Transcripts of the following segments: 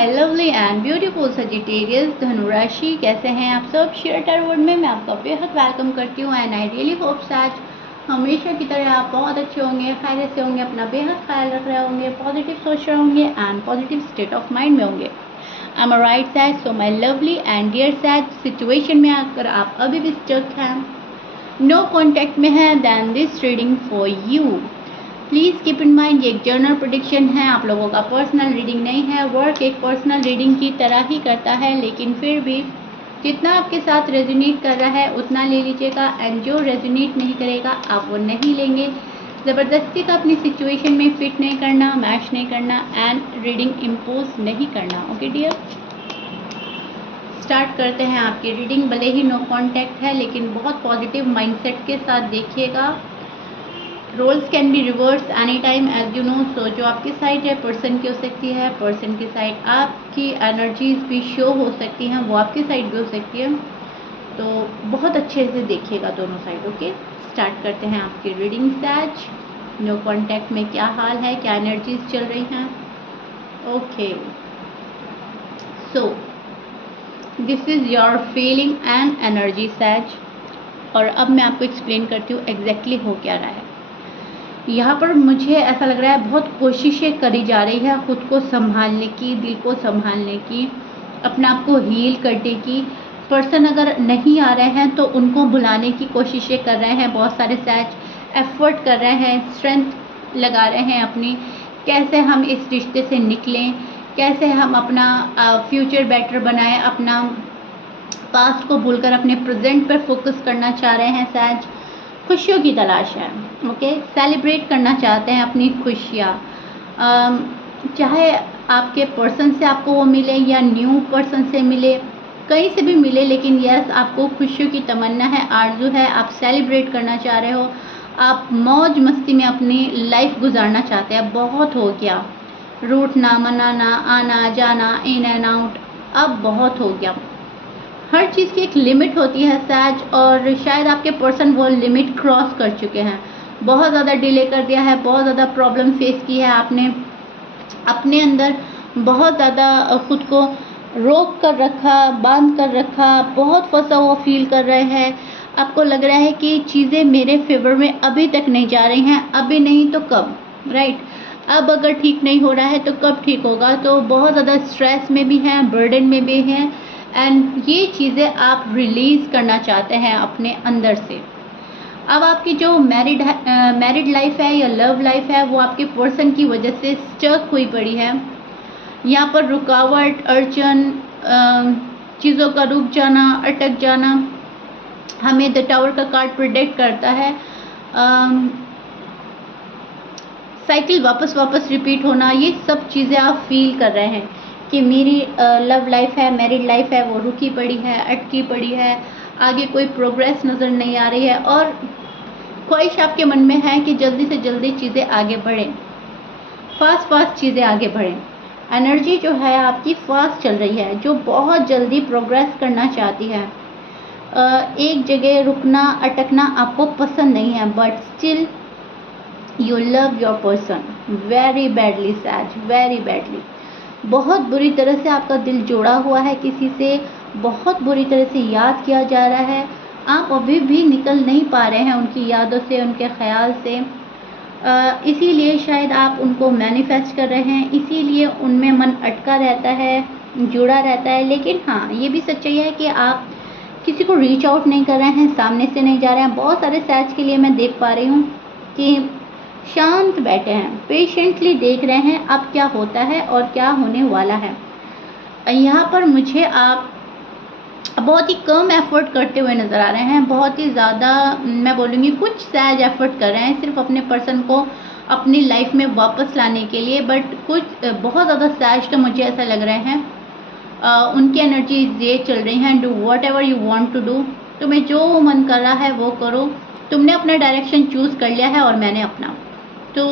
My lovely and beautiful Sagittarius धनु राशि, कैसे हैं आप सब। शेयर टैरोट में मैं आपका बेहद वेलकम करती हूँ एंड आई रियली होप्स आज हमेशा की तरह आप बहुत अच्छे होंगे, खैरियत से होंगे, अपना बेहद ख्याल रख रहे होंगे, पॉजिटिव सोच रहे होंगे and positive state of mind में होंगे। आई एम राइट सैज। So my lovely and dear सैज, सिचुएशन में आकर आप अभी भी स्टक हैं, नो कॉन्टैक्ट में है, then this reading for you. Please keep in mind ये एक जर्नल प्रेडिक्शन है, आप लोगों का पर्सनल रीडिंग नहीं है। वर्क एक पर्सनल रीडिंग की तरह ही करता है, लेकिन फिर भी जितना आपके साथ रेजोनेट कर रहा है उतना ले लीजिएगा एंड जो रेजोनेट नहीं करेगा आप वो नहीं लेंगे। ज़बरदस्ती का अपनी सिचुएशन में फिट नहीं करना, मैच नहीं करना एंड रीडिंग इम्पोज नहीं करना। ओके डियर, स्टार्ट करते हैं आपकी रीडिंग। भले ही नो कॉन्टैक्ट है लेकिन बहुत पॉजिटिव माइंडसेट के साथ देखिएगा। Roles can be reverse any time as you know. So जो आपकी साइड है पर्सन की हो सकती है, पर्सन की साइड आपकी एनर्जीज भी शो हो सकती हैं, वो आपकी साइड भी हो सकती है। तो बहुत अच्छे से देखिएगा दोनों साइड। ओके, स्टार्ट करते हैं आपकी रीडिंग। सैज, नो कॉन्टैक्ट में क्या हाल है, क्या एनर्जीज चल रही हैं। Okay, so this is your feeling and energy सैज। और अब मैं आपको एक्सप्लेन करती हूँ एग्जैक्टली हो क्या रहा है। यहाँ पर मुझे ऐसा लग रहा है बहुत कोशिशें करी जा रही है खुद को संभालने की, दिल को संभालने की, अपने आप को हील करने की। पर्सन अगर नहीं आ रहे हैं तो उनको बुलाने की कोशिशें कर रहे हैं बहुत सारे सैज, एफर्ट कर रहे हैं, स्ट्रेंथ लगा रहे हैं अपनी, कैसे हम इस रिश्ते से निकलें, कैसे हम अपना फ्यूचर बेटर बनाएं, अपना पास्ट को भूलकर अपने प्रेजेंट पर फोकस करना चाह रहे हैं सैज। खुशियों की तलाश है। ओके, सेलिब्रेट करना चाहते हैं अपनी खुशियाँ, चाहे आपके पर्सन से आपको वो मिले या न्यू पर्सन से मिले, कहीं से भी मिले, लेकिन यस आपको खुशियों की तमन्ना है, आरज़ू है, आप सेलिब्रेट करना चाह रहे हो, आप मौज मस्ती में अपनी लाइफ गुजारना चाहते हैं। बहुत हो गया रूठना, मनाना, आना जाना, इन एंड आउट, अब बहुत हो गया। हर चीज़ की एक लिमिट होती है सैज, और शायद आपके पर्सन वो लिमिट क्रॉस कर चुके हैं। बहुत ज़्यादा डिले कर दिया है, बहुत ज़्यादा प्रॉब्लम फेस की है आपने, अपने अंदर बहुत ज़्यादा खुद को रोक कर रखा, बांध कर रखा, बहुत फंसा हुआ फील कर रहे हैं। आपको लग रहा है कि चीज़ें मेरे फेवर में अभी तक नहीं जा रही हैं, अभी नहीं तो कब, राइट। अब अगर ठीक नहीं हो रहा है तो कब ठीक होगा। तो बहुत ज़्यादा स्ट्रेस में भी हैं, बर्डन में भी हैं एंड ये चीज़ें आप रिलीज़ करना चाहते हैं अपने अंदर से। अब आपकी जो मैरिड लाइफ है या लव लाइफ है वो आपके पर्सन की वजह से स्टक हुई पड़ी है। यहाँ पर रुकावट, अड़चन, चीज़ों का रुक जाना, अटक जाना, हमें द टावर का कार्ड प्रेडिक्ट करता है। साइकिल वापस रिपीट होना, ये सब चीज़ें आप फील कर रहे हैं कि मेरी लव लाइफ है, मैरिड लाइफ है, वो रुकी पड़ी है, अटकी पड़ी है, आगे कोई प्रोग्रेस नज़र नहीं आ रही है और ख्वाहिश आपके मन में है कि जल्दी से जल्दी चीज़ें आगे बढ़ें, फास्ट चीज़ें आगे बढ़ें। एनर्जी जो है आपकी फास्ट चल रही है, जो बहुत जल्दी प्रोग्रेस करना चाहती है। एक जगह रुकना, अटकना आपको पसंद नहीं है, but still you love your person very badly सैज, वेरी बैडली। बहुत बुरी तरह से आपका दिल जोड़ा हुआ है किसी से, बहुत बुरी तरह से याद किया जा रहा है। आप अभी भी निकल नहीं पा रहे हैं उनकी यादों से, उनके ख्याल से। इसीलिए शायद आप उनको मैनिफेस्ट कर रहे हैं, इसीलिए उनमें मन अटका रहता है, जुड़ा रहता है। लेकिन हाँ, ये भी सच्चाई है कि आप किसी को रीच आउट नहीं कर रहे हैं, सामने से नहीं जा रहे हैं। बहुत सारे सैज के लिए मैं देख पा रही हूँ कि शांत बैठे हैं, पेशेंटली देख रहे हैं अब क्या होता है और क्या होने वाला है। यहाँ पर मुझे आप बहुत ही कम एफर्ट करते हुए नज़र आ रहे हैं, बहुत ही ज़्यादा मैं बोलूँगी कुछ सैज एफर्ट कर रहे हैं सिर्फ अपने पर्सन को अपनी लाइफ में वापस लाने के लिए, बट कुछ बहुत ज़्यादा सैज तो मुझे ऐसा लग रहे हैं उनकी एनर्जी ये चल रही हैं, do whatever you want to do. तुम्हें जो मन कर रहा है वो करो, तुमने अपना डायरेक्शन चूज़ कर लिया है और मैंने अपना। तो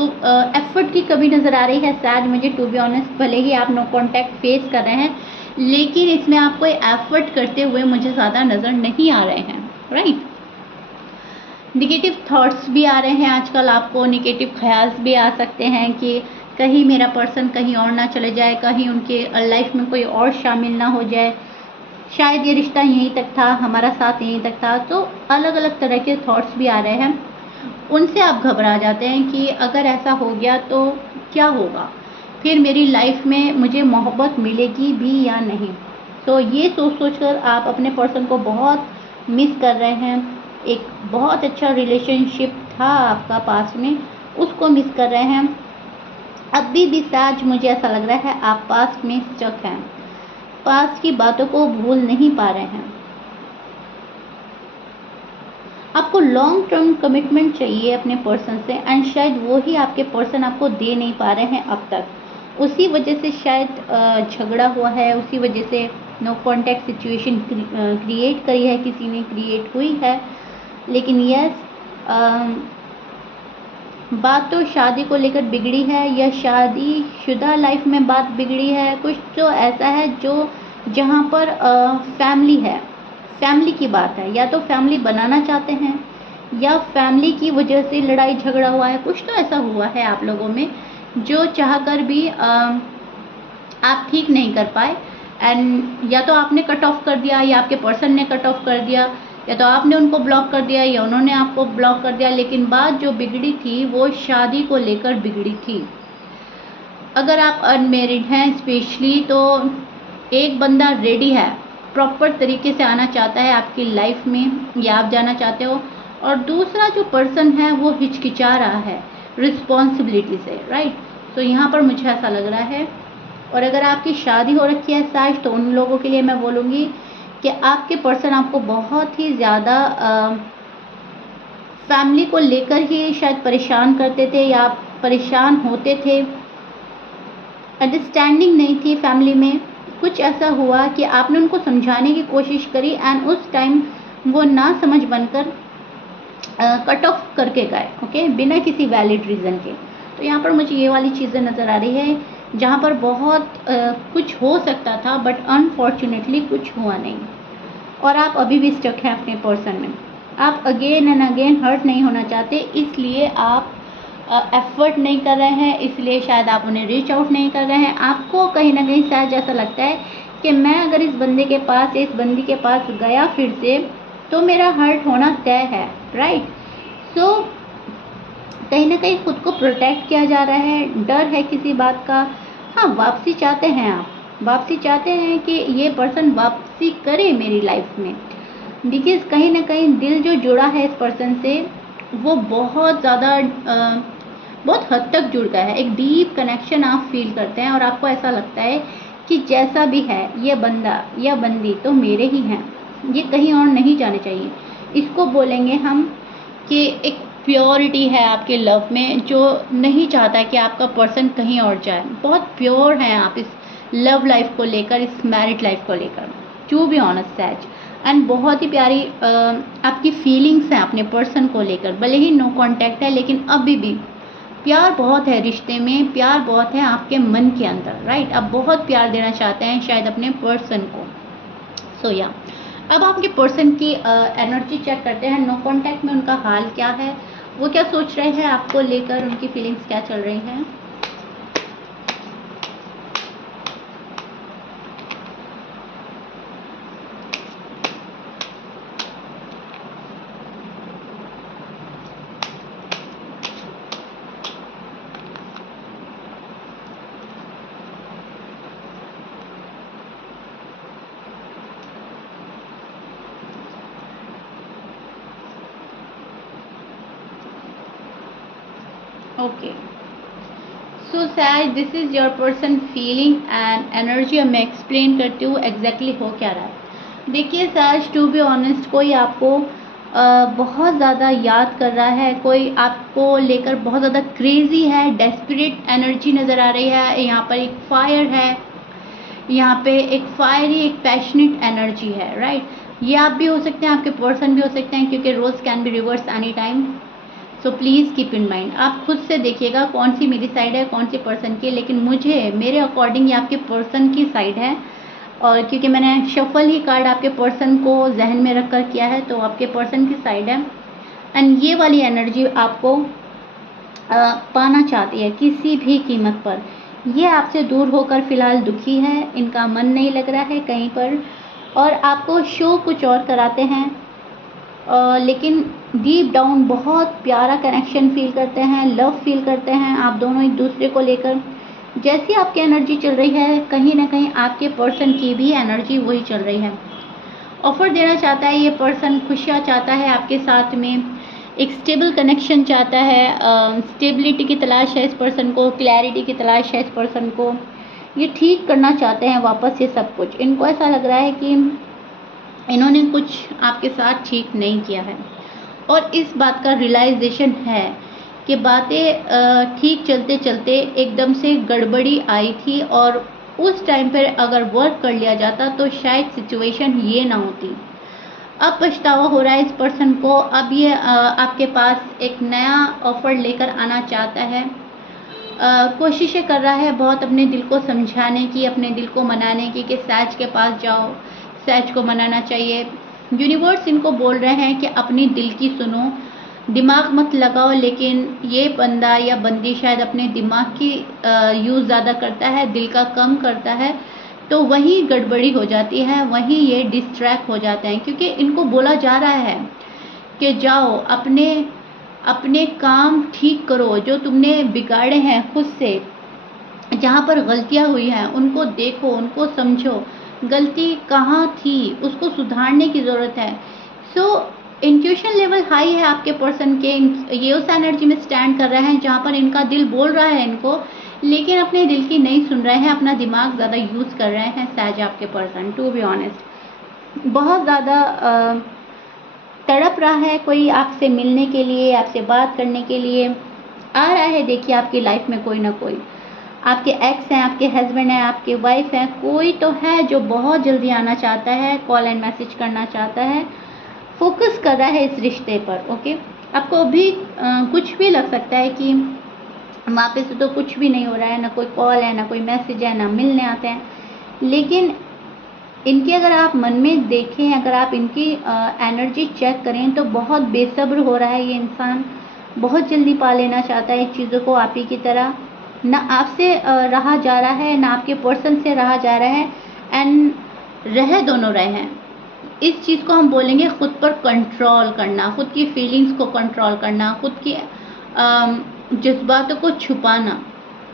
एफर्ट की कमी नज़र आ रही है सैज मुझे, टू बी ऑनेस्ट। भले ही आप नो कॉन्टैक्ट फेस कर रहे हैं लेकिन इसमें आप कोई एफर्ट करते हुए मुझे ज़्यादा नज़र नहीं आ रहे हैं, राइट। निगेटिव थॉट्स भी आ रहे हैं आजकल, आपको निगेटिव ख्याल भी आ सकते हैं कि कहीं मेरा पर्सन कहीं और ना चले जाए, कहीं उनके लाइफ में कोई और शामिल ना हो जाए, शायद ये रिश्ता यहीं तक था, हमारा साथ यहीं तक था। तो अलग अलग तरह के थॉट्स भी आ रहे हैं। उनसे आप घबरा जाते हैं कि अगर ऐसा हो गया तो क्या होगा, फिर मेरी लाइफ में मुझे मोहब्बत मिलेगी भी या नहीं। तो ये सोच कर आप अपने पर्सन को बहुत मिस कर रहे हैं। एक बहुत अच्छा रिलेशनशिप था आपका पास में, उसको मिस कर रहे हैं। अभी भी शायद मुझे ऐसा लग रहा है आप पास्ट में स्टक हैं, पास्ट की बातों को भूल नहीं पा रहे हैं। आपको लॉन्ग टर्म कमिटमेंट चाहिए अपने पर्सन से, एंड शायद वो ही आपके पर्सन आपको दे नहीं पा रहे हैं अब तक। उसी वजह से शायद झगड़ा हुआ है, उसी वजह से नो कॉन्टैक्ट सिचुएशन क्रिएट करी है, किसी ने क्रिएट हुई है। लेकिन यस, बात तो शादी को लेकर बिगड़ी है, या शादीशुदा लाइफ में बात बिगड़ी है। कुछ तो ऐसा है जो जहाँ पर फैमिली है, फैमिली की बात है, या तो फैमिली बनाना चाहते हैं या फैमिली की वजह से लड़ाई झगड़ा हुआ है। कुछ तो ऐसा हुआ है आप लोगों में जो चाहकर भी आप ठीक नहीं कर पाए, एंड या तो आपने कट ऑफ कर दिया या आपके पर्सन ने कट ऑफ कर दिया, या तो आपने उनको ब्लॉक कर दिया या उन्होंने आपको ब्लॉक कर दिया। लेकिन बात जो बिगड़ी थी वो शादी को लेकर बिगड़ी थी। अगर आप अनमेरिड हैं स्पेशली, तो एक बंदा रेडी है, प्रॉपर तरीके से आना चाहता है आपकी लाइफ में, या आप जाना चाहते हो, और दूसरा जो पर्सन है वो हिचकिचा रहा है रिस्पॉन्सिबिलिटी से, राइट। तो यहाँ पर मुझे ऐसा लग रहा है। और अगर आपकी शादी हो रखी है शायद, तो उन लोगों के लिए मैं बोलूँगी कि आपके पर्सन आपको बहुत ही ज़्यादा फैमिली को लेकर ही शायद परेशान करते थे, या आप परेशान होते थे। अंडरस्टैंडिंग नहीं थी फैमिली में। कुछ ऐसा हुआ कि आपने उनको समझाने की कोशिश करी, एंड उस टाइम वो ना समझ बनकर कट ऑफ करके गए, ओके, बिना किसी वैलिड रीज़न के। तो यहाँ पर मुझे ये वाली चीज़ें नज़र आ रही है जहाँ पर बहुत कुछ हो सकता था, बट अनफॉर्चुनेटली कुछ हुआ नहीं, और आप अभी भी स्टक हैं अपने पर्सन में। आप अगेन एंड अगेन हर्ट नहीं होना चाहते, इसलिए आप एफर्ट नहीं कर रहे हैं, इसलिए शायद आप उन्हें रीच आउट नहीं कर रहे हैं। आपको कहीं ना कहीं शायद ऐसा लगता है कि मैं अगर इस बंदे के पास, इस बंदी के पास गया फिर से, तो मेरा हर्ट होना तय है, राइट। सो कहीं ना कहीं खुद को प्रोटेक्ट किया जा रहा है, डर है किसी बात का। हाँ, वापसी चाहते हैं आप, वापसी चाहते हैं कि ये पर्सन वापसी करे मेरी लाइफ में, बिकॉज कहीं ना कहीं दिल जो जुड़ा है इस पर्सन से वो बहुत ज़्यादा बहुत हद तक जुड़ गया है। एक डीप कनेक्शन आप फील करते हैं, और आपको ऐसा लगता है कि जैसा भी है ये बंदा या बंदी तो मेरे ही हैं, ये कहीं और नहीं जाने चाहिए। इसको बोलेंगे हम कि एक प्योरिटी है आपके लव में, जो नहीं चाहता कि आपका पर्सन कहीं और जाए। बहुत प्योर हैं आप इस लव लाइफ को लेकर, इस मैरिड लाइफ को लेकर, टू बी ऑनेस्ट सैज। एंड बहुत ही प्यारी आपकी फीलिंग्स हैं अपने पर्सन को लेकर। भले ही नो कांटेक्ट है, लेकिन अभी भी प्यार बहुत है रिश्ते में, प्यार बहुत है आपके मन के अंदर, राइट। आप बहुत प्यार देना चाहते हैं शायद अपने पर्सन को। सो या अब आपके पर्सन की एनर्जी चेक करते हैं। नो कांटेक्ट में उनका हाल क्या है, वो क्या सोच रहे हैं आपको लेकर, उनकी फीलिंग्स क्या चल रही हैं। ओके, सो शायद this is your person feeling and energy. अब मैं एक्सप्लेन करती हूँ एग्जैक्टली हो क्या रहा है। देखिए शायद टू बी ऑनेस्ट, कोई आपको बहुत ज़्यादा याद कर रहा है, कोई आपको लेकर बहुत ज़्यादा क्रेजी है, डेस्परेट एनर्जी नज़र आ रही है। यहाँ पर एक फायर है, यहाँ पे एक फायरी, एक पैशनेट एनर्जी है, राइट। ये आप भी हो सकते हैं, आपके पर्सन भी हो सकते हैं, क्योंकि roles can be reverse any time. So please keep in mind, आप खुद से देखिएगा कौन सी मेरी साइड है, कौन सी पर्सन की। लेकिन मुझे मेरे अकॉर्डिंग ये आपके पर्सन की साइड है, और क्योंकि मैंने शफल ही कार्ड आपके पर्सन को जहन में रख कर किया है, तो आपके पर्सन की साइड है। एंड ये वाली एनर्जी आपको पाना चाहती है किसी भी कीमत पर। ये आपसे दूर होकर फ़िलहाल दुखी है, इनका मन नहीं लग रहा है कहीं पर, और आपको शो कुछ और कराते हैं, लेकिन डीप डाउन बहुत प्यारा कनेक्शन फ़ील करते हैं, लव फ़ील करते हैं आप दोनों एक दूसरे को लेकर। जैसी आपकी एनर्जी चल रही है, कहीं ना कहीं आपके पर्सन की भी एनर्जी वही चल रही है। ऑफ़र देना चाहता है ये पर्सन, खुशियाँ चाहता है आपके साथ में, एक स्टेबल कनेक्शन चाहता है, स्टेबिलिटी की तलाश है इस पर्सन को, क्लैरिटी की तलाश है इस पर्सन को। ये ठीक करना चाहते हैं वापस ये सब कुछ। इनको ऐसा लग रहा है कि इन्होंने कुछ आपके साथ ठीक नहीं किया है, और इस बात का रियलाइजेशन है कि बातें ठीक चलते चलते एकदम से गड़बड़ी आई थी, और उस टाइम पर अगर वर्क कर लिया जाता तो शायद सिचुएशन ये ना होती। अब पछतावा हो रहा है इस पर्सन को। अब ये आपके पास एक नया ऑफ़र लेकर आना चाहता है, कोशिशें कर रहा है बहुत अपने दिल को समझाने की, अपने दिल को मनाने की कि सैज के पास जाओ, सैज को मनाना चाहिए। यूनिवर्स इनको बोल रहे हैं कि अपनी दिल की सुनो, दिमाग मत लगाओ, लेकिन ये बंदा या बंदी शायद अपने दिमाग की यूज़ ज़्यादा करता है, दिल का कम करता है, तो वहीं गड़बड़ी हो जाती है, वहीं ये डिस्ट्रैक्ट हो जाते हैं। क्योंकि इनको बोला जा रहा है कि जाओ अपने काम ठीक करो, जो तुमने बिगाड़े हैं खुद से, जहाँ पर गलतियाँ हुई हैं उनको देखो, उनको समझो, गलती कहाँ थी उसको सुधारने की ज़रूरत है। सो इंट्यूशन लेवल हाई है आपके पर्सन के, ये उस एनर्जी में स्टैंड कर रहे हैं जहाँ पर इनका दिल बोल रहा है इनको, लेकिन अपने दिल की नहीं सुन रहे हैं, अपना दिमाग ज़्यादा यूज़ कर रहे हैं सैज आपके पर्सन। टू बी ऑनेस्ट बहुत ज़्यादा तड़प रहा है कोई आपसे मिलने के लिए, आपसे बात करने के लिए आ रहा है। देखिए आपकी लाइफ में कोई ना कोई, आपके एक्स हैं, आपके हस्बैंड हैं, आपके वाइफ हैं, कोई तो है जो बहुत जल्दी आना चाहता है, कॉल एंड मैसेज करना चाहता है, फोकस कर रहा है इस रिश्ते पर। ओके, आपको अभी कुछ भी लग सकता है कि वहाँ पे से तो कुछ भी नहीं हो रहा है, ना कोई कॉल है, ना कोई मैसेज है, ना मिलने आते हैं, लेकिन इनके अगर आप मन में देखें, अगर आप इनकी एनर्जी चेक करें तो बहुत बेसब्र हो रहा है ये इंसान, बहुत जल्दी पा लेना चाहता है चीज़ों को आप ही की तरह। ना आपसे रहा जा रहा है, ना आपके पर्सन से रहा जा रहा है, एंड रह दोनों रहे हैं। इस चीज़ को हम बोलेंगे खुद पर कंट्रोल करना, खुद की फीलिंग्स को कंट्रोल करना, खुद की जज्बातों को छुपाना।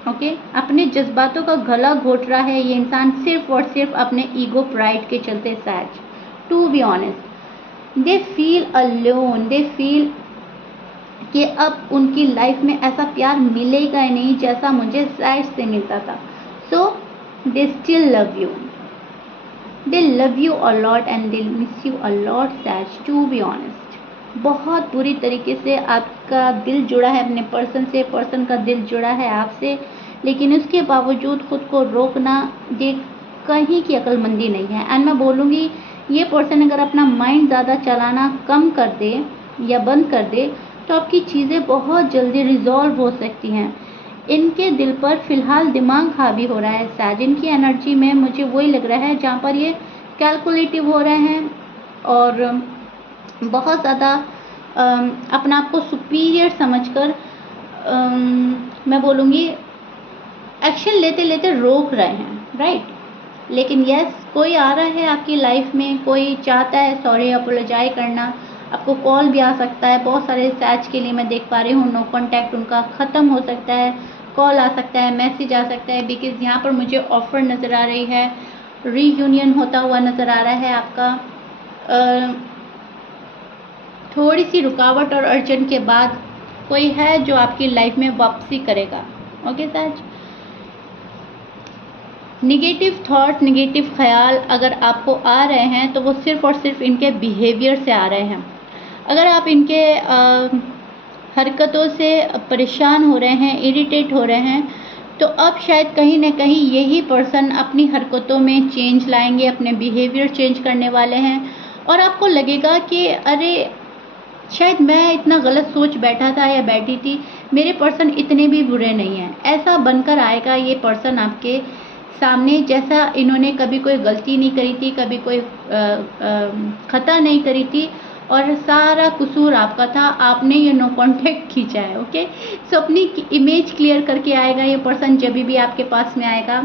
ओके, अपने जज्बातों का गला घोट रहा है ये इंसान सिर्फ और सिर्फ अपने ईगो प्राइड के चलते सैज। To be honest they feel alone, they feel कि अब उनकी लाइफ में ऐसा प्यार मिलेगा ही नहीं जैसा मुझे सैज से मिलता था। So they still love you, they love you a lot and they miss you a lot सैज। टू बी ऑनेस्ट बहुत बुरी तरीके से आपका दिल जुड़ा है अपने पर्सन से, पर्सन का दिल जुड़ा है आपसे, लेकिन उसके बावजूद खुद को रोकना ये कहीं की अक्लमंदी नहीं है। एंड मैं बोलूँगी ये पर्सन अगर अपना माइंड ज़्यादा चलाना कम कर दे या बंद कर दे तो आपकी चीज़ें बहुत जल्दी रिजॉल्व हो सकती हैं। इनके दिल पर फ़िलहाल दिमाग हावी हो रहा है सैज। इनकी एनर्जी में मुझे वही लग रहा है जहाँ पर ये कैलकुलेटिव हो रहे हैं और बहुत ज़्यादा अपना आप को सुपीरियर समझकर मैं बोलूँगी एक्शन लेते लेते रोक रहे हैं, राइट। लेकिन यस, कोई आ रहा है आपकी लाइफ में, कोई चाहता है सॉरी अपोलोजाइज करना, आपको कॉल भी आ सकता है। बहुत सारे सैच के लिए मैं देख पा रही हूँ नो कॉन्टैक्ट उनका ख़त्म हो सकता है, कॉल आ सकता है, मैसेज आ सकता है, बिकॉज़ यहाँ पर मुझे ऑफ़र नज़र आ रही है, रीयूनियन होता हुआ नज़र आ रहा है आपका। थोड़ी सी रुकावट और अड़चन के बाद कोई है जो आपकी लाइफ में वापसी करेगा। Okay Sachs, negative thought, negative ख्याल अगर आपको आ रहे हैं तो वो सिर्फ़ और सिर्फ इनके बिहेवियर से आ रहे हैं। अगर आप इनके हरकतों से परेशान हो रहे हैं, इरिटेट हो रहे हैं, तो अब शायद कहीं ना कहीं यही पर्सन अपनी हरकतों में चेंज लाएंगे, अपने बिहेवियर चेंज करने वाले हैं, और आपको लगेगा कि अरे शायद मैं इतना गलत सोच बैठा था या बैठी थी, मेरे पर्सन इतने भी बुरे नहीं हैं। ऐसा बनकर आएगा ये पर्सन आपके सामने, जैसा इन्होंने कभी कोई गलती नहीं करी थी, कभी कोई ख़ता नहीं करी थी, और सारा कसूर आपका था, आपने ये नो कॉन्टैक्ट खींचा है। ओके, सो अपनी इमेज क्लियर करके आएगा ये पर्सन जब भी आपके पास में आएगा।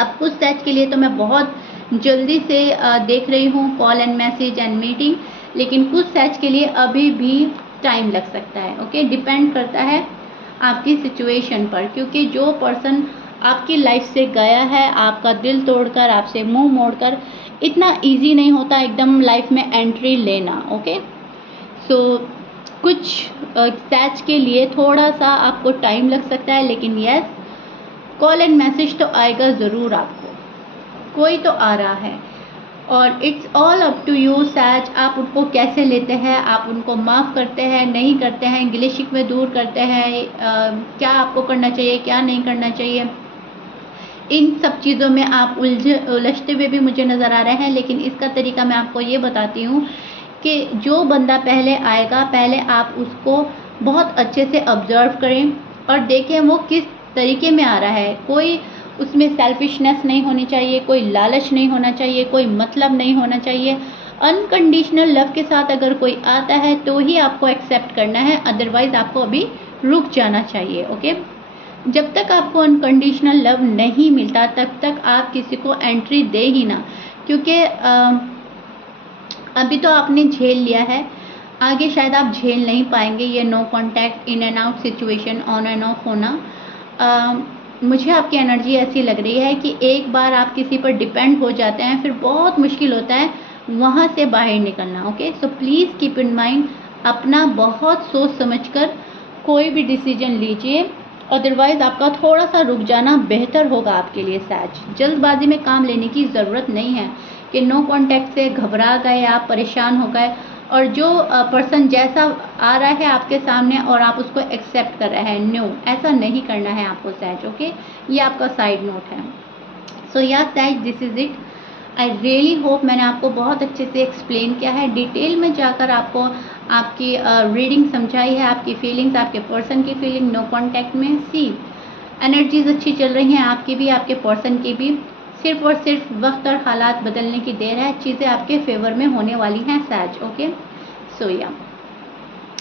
अब कुछ सच के लिए तो मैं बहुत जल्दी से देख रही हूँ call and message and meeting, लेकिन कुछ सच के लिए अभी भी टाइम लग सकता है। ओके, डिपेंड करता है आपकी सिचुएशन पर, क्योंकि जो पर्सन आपकी लाइफ से गया है आपका दिल तोड़कर, आपसे मुंह मोड़कर, इतना इजी नहीं होता एकदम लाइफ में एंट्री लेना। ओके, सो कुछ सच के लिए थोड़ा सा आपको टाइम लग सकता है, लेकिन यस, कॉल एंड मैसेज तो आएगा ज़रूर, आपको कोई तो आ रहा है। और it's all up to you such, आप उनको कैसे लेते हैं, आप उनको माफ़ करते हैं, नहीं करते हैं, गिले शिकवे दूर करते हैं, क्या आपको करना चाहिए, क्या नहीं करना चाहिए, इन सब चीज़ों में आप उलझते हुए भी मुझे नज़र आ रहे हैं। लेकिन इसका तरीका मैं आपको ये बताती हूँ कि जो बंदा पहले आएगा, पहले आप उसको बहुत अच्छे से ऑब्जर्व करें और देखें वो किस तरीके में आ रहा है। कोई उसमें सेल्फिशनेस नहीं होनी चाहिए, कोई लालच नहीं होना चाहिए, कोई मतलब नहीं होना चाहिए। अनकंडीशनल लव के साथ अगर कोई आता है तो ही आपको एक्सेप्ट करना है, अदरवाइज़ आपको अभी रुक जाना चाहिए। ओके, जब तक आपको अनकंडीशनल लव नहीं मिलता तब तक आप किसी को एंट्री दे ही ना, क्योंकि अभी तो आपने झेल लिया है, आगे शायद आप झेल नहीं पाएंगे ये no contact, in and out situation, on and off होना। मुझे आपकी एनर्जी ऐसी लग रही है कि एक बार आप किसी पर डिपेंड हो जाते हैं फिर बहुत मुश्किल होता है वहाँ से बाहर निकलना। Okay, so please keep in mind, अपना बहुत सोच समझकर कोई भी डिसीजन लीजिए, अदरवाइज़ आपका थोड़ा सा रुक जाना बेहतर होगा आपके लिए। सच जल्दबाजी में काम लेने की ज़रूरत नहीं है कि नो कांटेक्ट से घबरा गए, आप परेशान हो गए और जो पर्सन जैसा आ रहा है आपके सामने और आप उसको एक्सेप्ट कर रहे हैं, नो, ऐसा नहीं करना है आपको सच। ओके, ये आपका साइड नोट है। So yeah such, this is it. I really hope मैंने आपको बहुत अच्छे से एक्सप्लेन किया है, डिटेल में जाकर आपको आपकी रीडिंग समझाई है, आपकी फीलिंग्स, आपके पर्सन की फीलिंग नो कांटेक्ट में। सी, एनर्जीज अच्छी चल रही हैं आपकी भी, आपके पर्सन की भी, सिर्फ और सिर्फ वक्त और हालात बदलने की देर है, चीज़ें आपके फेवर में होने वाली हैं सच। ओके, सो या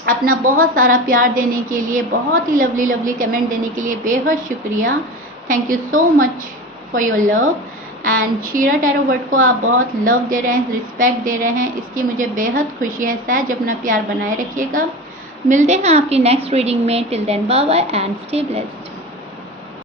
अपना बहुत सारा प्यार देने के लिए, बहुत ही लवली लवली कमेंट देने के लिए बेहद शुक्रिया। Thank you so much for your love. And शीरा टैरो वर्ड को आप बहुत लव दे रहे हैं, रिस्पेक्ट दे रहे हैं, इसकी मुझे बेहद खुशी है। सहज अपना प्यार बनाए रखिएगा। मिलते हैं आपकी नेक्स्ट रीडिंग में। Till then bye bye and stay blessed.